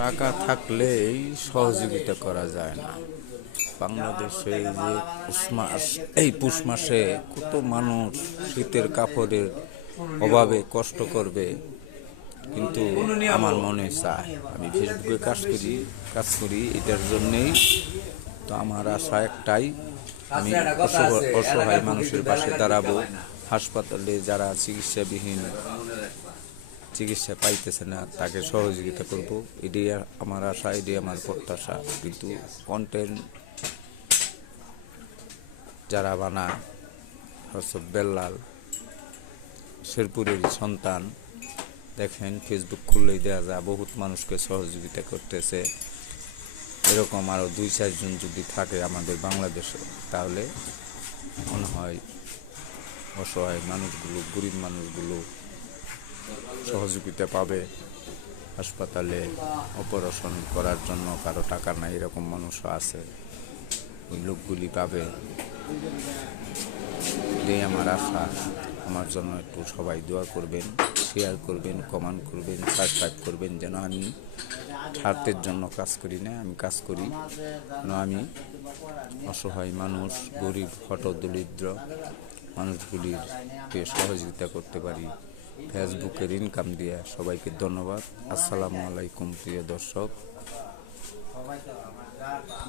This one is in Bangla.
টাকা থাকলেই সহযোগিতা করা যায় না। বাংলাদেশে এই যে পুষ মাসে কত মানুষ শীতের কাপড়ের অভাবে কষ্ট করবে, কিন্তু আমার মনে চায়, আমি ফেসবুকে কাজ করি এটার জন্যেই। তো আমার আশা একটাই, আমি অসহায় মানুষের পাশে দাঁড়াবো। হাসপাতালে যারা চিকিৎসা পাইতেছে না তাকে সহযোগিতা করব, এটাই আমার আশা, এটাই আমার প্রত্যাশা। কিন্তু কন্টেন্ট যারা বানায়, বেল্লাল শেরপুরের সন্তান, দেখেন ফেসবুক খুললেই দেওয়া যায় বহুত মানুষকে সহযোগিতা করতেছে। এরকম আরও 2-4 জন যদি থাকে আমাদের বাংলাদেশে, তাহলে মনে হয় অসহায় মানুষগুলো, গরিব মানুষগুলো সহযোগিতা পাবে। হাসপাতালে অপারেশন করার জন্য কারো টাকা নাই, এরকম মানুষও আছে, ওই লোকগুলি পাবে। এটাই আমার আশা। আমার জন্য একটু সবাই দোয়া করবেন, শেয়ার করবেন, কমেন্ট করবেন, সাবস্ক্রাইব করবেন, যেন আমি স্বার্থের জন্য কাজ করি না, আমি কাজ করি যেন আমি অসহায় মানুষ, গরিব, হতদরিদ্র মানুষগুলির সহযোগিতা করতে পারি ফেসবুকের ইনকাম দিয়ে। সবাইকে ধন্যবাদ। আসসালামু আলাইকুম প্রিয় দর্শক।